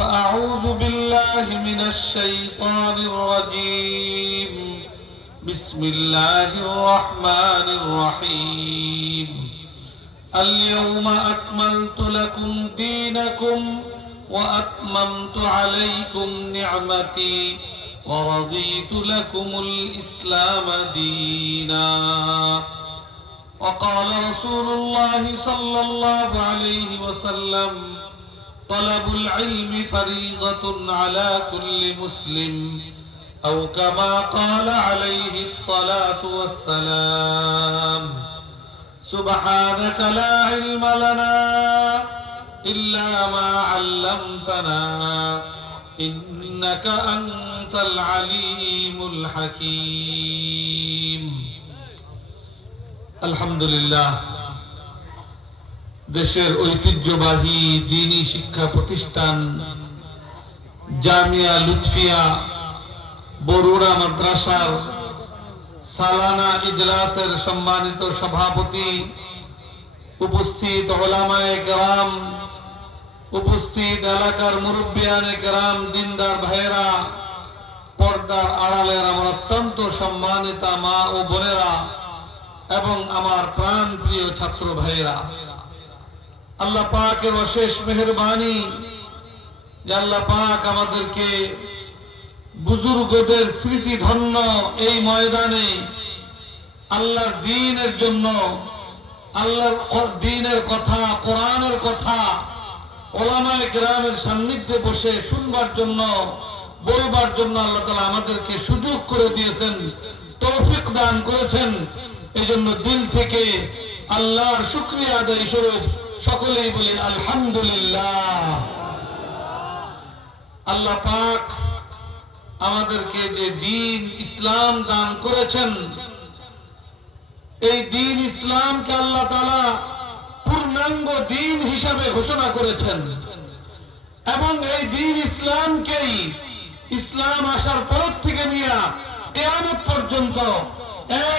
فأعوذ بالله من الشيطان الرجيم بسم الله الرحمن الرحيم اليوم أكملت لكم دينكم وأتممت عليكم نعمتي ورضيت لكم الإسلام دينا وقال رسول الله صلى الله عليه وسلم طلب العلم فريضة على كل مسلم أو كما قال عليه الصلاة والسلام سبحانك لا علم لنا إلا ما علمتنا إنك أنت العليم الحكيم. الحمد لله. দেশের ঐতিহ্যবাহী দিনী শিক্ষা প্রতিষ্ঠান জামিয়া লুৎফিয়া, বরুড়া মাদ্রাসার সালানা ইজলাসের সম্মানিত সভাপতি, উপস্থিত ওলামায়ে কেরাম, উপস্থিত এলাকার মুরব্বিয়ানে কেরাম, দিনদার ভাইয়েরা, পর্দার আড়ালের আমার অত্যন্ত সম্মানিতা মা ও বোনেরা এবং আমার প্রাণ প্রিয় ছাত্র ভাইয়েরা। আল্লাহ পাকের অশেষ মেহরবানি আল্লাহ পাক আমাদেরকে বুজুর্গদের স্মৃতি ধন্য এই ময়দানে আল্লাহর দিনের জন্য, আল্লাহর দিনের কথা, কোরআনের কথা, ওলামায় গ্রামের সান্নিধ্যে বসে শুনবার জন্য, বলবার জন্য আল্লাহ তালা আমাদেরকে সুযোগ করে দিয়েছেন, তৌফিক দান করেছেন। এই জন্য দিল থেকে আল্লাহর শুক্রিয়া আদায় স্বরূপ সকলেই বলি, আলহামদুলিল্লাহ। আল্লাহ পাক আমাদেরকে যে দিন ইসলাম দান করেছেন, এই দিন ইসলামকে আল্লাহ তালা পূর্ণাঙ্গ দিন হিসাবে ঘোষণা করেছেন এবং এই দিন ইসলামকেই ইসলাম আসার পর থেকে নিয়ে কেয়ামত পর্যন্ত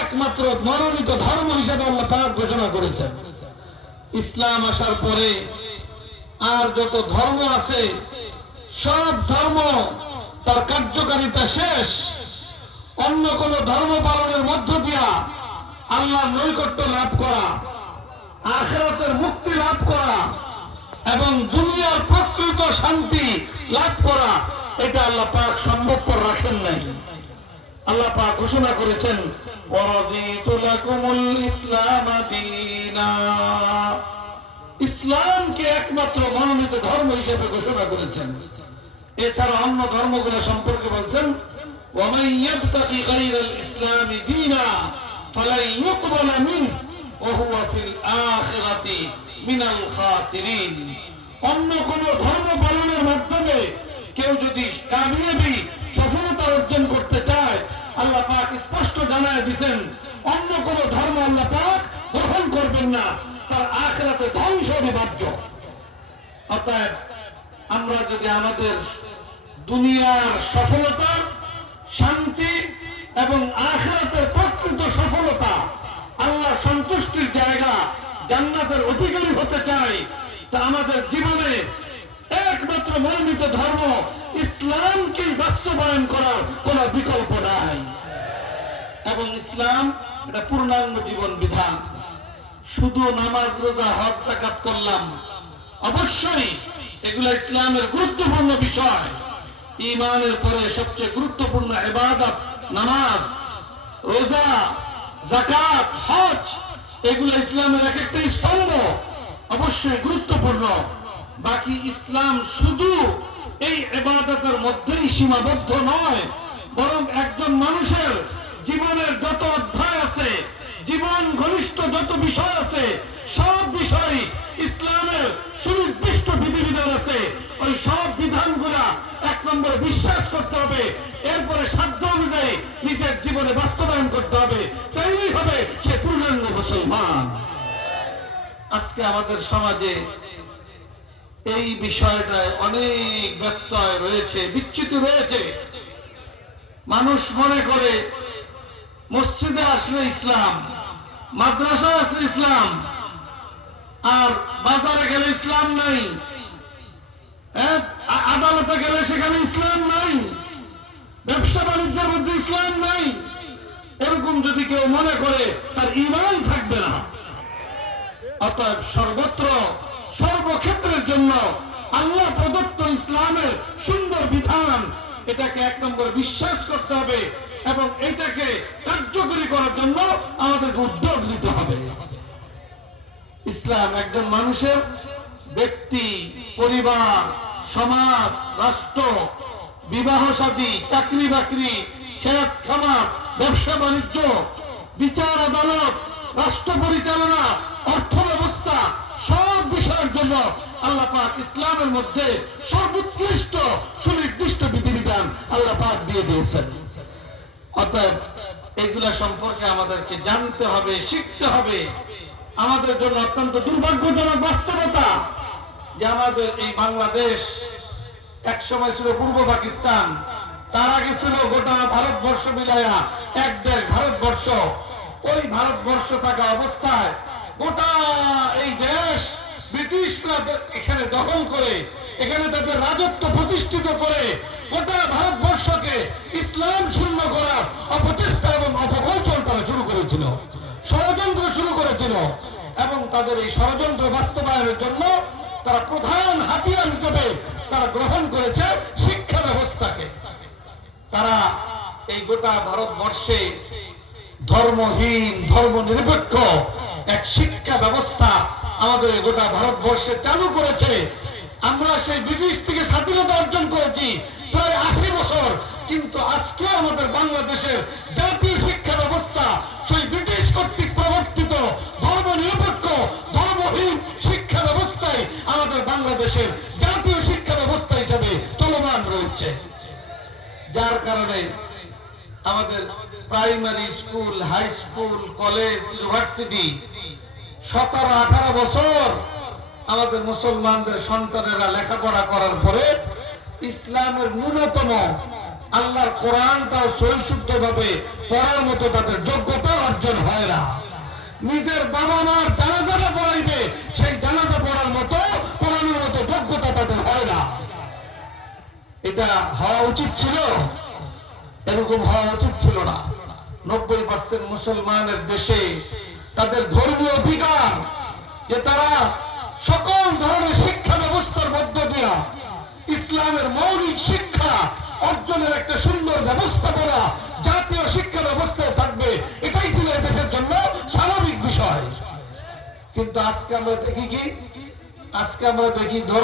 একমাত্র মনোনীত ধর্ম হিসাবে আল্লাহ পাক ঘোষণা করেছেন। ইসলাম আসার পরে আর যত ধর্ম আছে, সব ধর্ম তার কার্যকারিতা শেষ। অন্য কোন ধর্ম পালনের মধ্য দিয়া আল্লাহর নৈকট্য লাভ করা, আখেরাতের মুক্তি লাভ করা, এবং দুনিয়ার প্রকৃত শান্তি লাভ করা, এটা আল্লাহ পাক সম্ভবপর রাখেন নাই। আল্লাহ পাক ঘোষণা করেছেন ওয়ারাদিতু লাকুমুল ইসলাম দীনা ইসলামকে একমাত্র মনোনীত ধর্ম হিসেবে ঘোষণা করেছেন এছাড়া অন্য ধর্মগুলো সম্পর্কে বলছেন ومن يبتغي غير الإسلام دينا فلن يقبل منه وهو في الآخرة من الخاسرين অন্য কোন ধর্ম পালনের মাধ্যমে কেউ যদি কামিয়াবি জানায় দিছেন। অন্য কোন ধর্ম আল্লাহ পাক গ্রহণ করবেন না। তার আখেরাতে ধ্বংস অনিবার্য অতএব আমরা যদি আমাদের দুনিয়ার সফলতা, শান্তি এবং আখেরাতের প্রকৃত সফলতা আল্লাহ সন্তুষ্টির জায়গা জান্নাতের অধিকারী হতে চাই, তা আমাদের জীবনে একমাত্র মনোনীত ধর্ম ইসলামকে বাস্তবায়ন করার কোন বিকল্প নাই। এবং ইসলাম এটা পূর্ণাঙ্গ জীবন বিধান। শুধু নামাজ, রোজা, হজ জাকাত করলাম। অবশ্যই এগুলা ইসলামের গুরুত্বপূর্ণ বিষয়। ইমানের পরে সবচেয়ে গুরুত্বপূর্ণ ইবাদত নামাজ, রোজা জাকাত হজ, এগুলো ইসলামের এক একটা স্তম্ভ। অবশ্যই গুরুত্বপূর্ণ। বাকি ইসলাম শুধু এই এবাদতের মধ্যেই সীমাবদ্ধ নয়, বরং একজন মানুষের জীবনের যত অধ্যায় আছে, জীবন ঘনিষ্ঠ যত বিষয় আছে, সব বিষয় ইসলামের সুনির্দিষ্ট বিধিবিধান আছে। ওই সব বিধানগুলা এক নম্বরে বিশ্বাস করতে হবে, এরপরে সাধ্য অনুযায়ী নিজের জীবনে বাস্তবায়ন করতে হবে। তাইলেই হবে সে পূর্ণাঙ্গ মুসলমান। আজকে আমাদের সমাজে এই বিষয়টায় অনেক ব্যত্যয় রয়েছে, বিচ্যুতি রয়েছে। মানুষ মনে করে মসজিদে আসলে ইসলাম মাদ্রাসায় আসলে ইসলাম আর বাজারে গেলে ইসলাম নাই। হ্যাঁ, আদালতে গেলে সেখানে ইসলাম নাই। ব্যবসা বাণিজ্যের মধ্যে ইসলাম নাই। এরকম যদি কেউ মনে করে তার ইমান থাকবে না। অতএব সর্বত্র সর্বক্ষেত্রের জন্য আল্লাহ প্রদত্ত ইসলামের সুন্দর বিধান এটাকে এক নম্বরে বিশ্বাস করতে হবে এবং এটাকে কার্যকরী করার জন্য আমাদেরকে উদ্যোগ নিতে হবে। ইসলাম একজন মানুষের ব্যক্তি, পরিবার, সমাজ, রাষ্ট্র বিবাহ সাদী চাকরি বাকরি খেত খামার ব্যবসা বাণিজ্য বিচার আদালত, রাষ্ট্র পরিচালনা অর্থ ব্যবস্থা সব বিষয়ের জন্য আল্লাহ ইসলামের মধ্যে সর্বোৎকৃষ্ট সুনির্দিষ্ট বিধিবিধান আল্লাহ পাক দিয়ে দিয়েছেন। অতএব এগুলা সম্পর্কে আমাদেরকে জানতে হবে, শিখতে হবে। আমাদের জন্য অত্যন্ত দুর্ভাগ্যজনক বাস্তবতা যে আমাদের এই বাংলাদেশ এক সময় ছিল পূর্ব পাকিস্তান, তার আগে ছিল গোটা ভারতবর্ষ মিলাইয়া এক দেশ ভারতবর্ষ। ওই ভারতবর্ষ থাকা অবস্থায় গোটা এই দেশ ব্রিটিশরা এখানে দখল করে এখানে তাদের রাজত্ব প্রতিষ্ঠিত করে গোটা ভারতবর্ষকে ইসলাম শূন্য করার অপচেষ্টা এবং অপকৌশল তারা শুরু করেছিল, ষড়যন্ত্র শুরু করেছিল এবং তাদের এই ষড়যন্ত্র বাস্তবায়নের জন্য তারা প্রধান হাতিয়ার হিসেবে তারা গ্রহণ করেছে শিক্ষা ব্যবস্থাকে। তারা এই গোটা ভারতবর্ষে ধর্মহীন ধর্ম নিরপেক্ষ এক শিক্ষা ব্যবস্থা আমাদের গোটা ভারতবর্ষে চালু করেছে। আমরা সেই ব্রিটিশ থেকে স্বাধীনতা অর্জন করেছি প্রায় আশি বছর। কিন্তু আজকে আমাদের বাংলাদেশের জাতীয় শিক্ষা ব্যবস্থা, সেই ব্রিটিশ কর্তৃক প্রবর্তিত ধর্ম নিরপেক্ষ ধর্মহীন শিক্ষা ব্যবস্থায় আমাদের বাংলাদেশের জাতীয় শিক্ষা ব্যবস্থা হিসাবে চলমান রয়েছে। যার কারণে আমাদের primary school, high school, college, university, সতেরো আঠারো বছর আমাদের মুসলমানদের সন্তানেরা লেখাপড়া করার পরে ইসলামের ন্যূনতম আল্লাহর কোরআনটাও সহিশুদ্ধ ভাবে পড়ার মতো তাদের যোগ্যতা অর্জন হয় না। নিজের বাবা মার জানাজাটা পড়াইবে, সেই জানাজা পড়ার মতো, পড়ানোর মতো যোগ্যতা তাদের হয় না। এটা হওয়া উচিত ছিল, এরকম হওয়া উচিত ছিল না। নব্বই পার্সেন্ট মুসলমানের দেশে তাদের ধর্মীয় অধিকার যে তারা সকল ধরনের শিক্ষা ব্যবস্থার মধ্য দিয়া ইসলামের মৌলিক শিক্ষা অর্জনের একটা সুন্দর ব্যবস্থা করা জাতীয় শিক্ষা ব্যবস্থায় থাকবে, এটাই ছিল দেশের জন্য স্বাভাবিক বিষয়। কিন্তু আজকে আমরা দেখি কি? আজকে আমরা দেখি ধর্ম